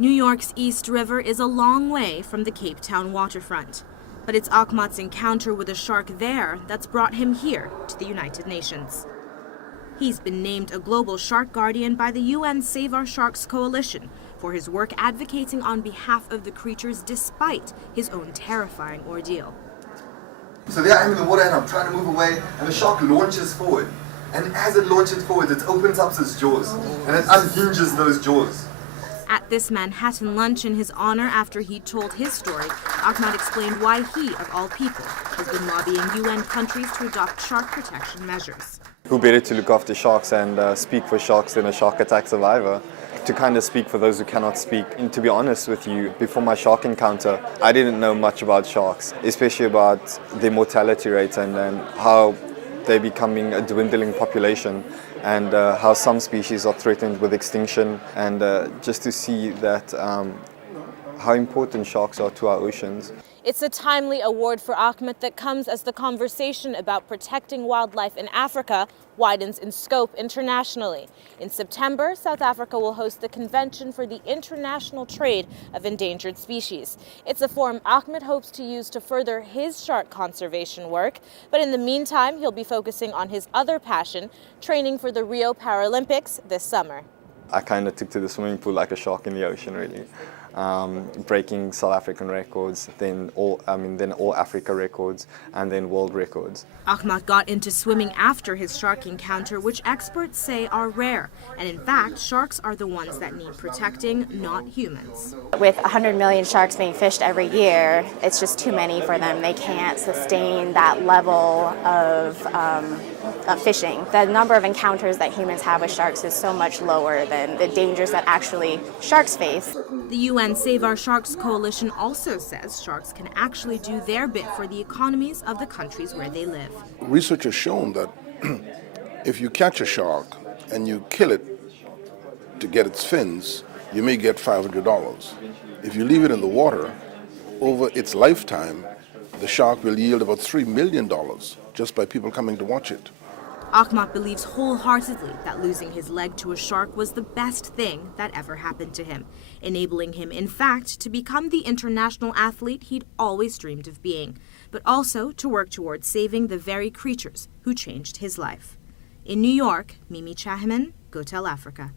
New York's East River is a long way from the Cape Town waterfront. But it's Achmat's encounter with a shark there that's brought him here to the United Nations. He's been named a global shark guardian by the UN Save Our Sharks coalition for his work advocating on behalf of the creatures despite his own terrifying ordeal. So there I am in the water and I'm trying to move away and the shark launches forward. And as it launches forward, it opens up its jaws and it unhinges those jaws. At this Manhattan lunch in his honor after he told his story, Achmat explained why he, of all people, has been lobbying UN countries to adopt shark protection measures. Who better to look after sharks and speak for sharks than a shark attack survivor? To kind of speak for those who cannot speak. And to be honest with you, before my shark encounter, I didn't know much about sharks, especially about their mortality rate and how they're becoming a dwindling population and how some species are threatened with extinction, and just to see that how important sharks are to our oceans. It's a timely award for Achmat that comes as the conversation about protecting wildlife in Africa widens in scope internationally. In September, South Africa will host the Convention for the International Trade of Endangered Species. It's a forum Achmat hopes to use to further his shark conservation work, but in the meantime, he'll be focusing on his other passion, training for the Rio Paralympics this summer. I kind of took to the swimming pool like a shark in the ocean, really. Breaking South African records, then all Africa records, and then world records. Achmat got into swimming after his shark encounter, which experts say are rare. And in fact, sharks are the ones that need protecting, not humans. With 100 million sharks being fished every year, it's just too many for them. They can't sustain that level of fishing. The number of encounters that humans have with sharks is so much lower than the dangers that actually sharks face. The UN Save Our Sharks coalition also says sharks can actually do their bit for the economies of the countries where they live. Research has shown that if you catch a shark and you kill it to get its fins, you may get $500. If you leave it in the water, over its lifetime, the shark will yield about $3 million just by people coming to watch it. Achmat believes wholeheartedly that losing his leg to a shark was the best thing that ever happened to him, enabling him, in fact, to become the international athlete he'd always dreamed of being, but also to work towards saving the very creatures who changed his life. In New York, Mimi Chahman, Go Tell Africa.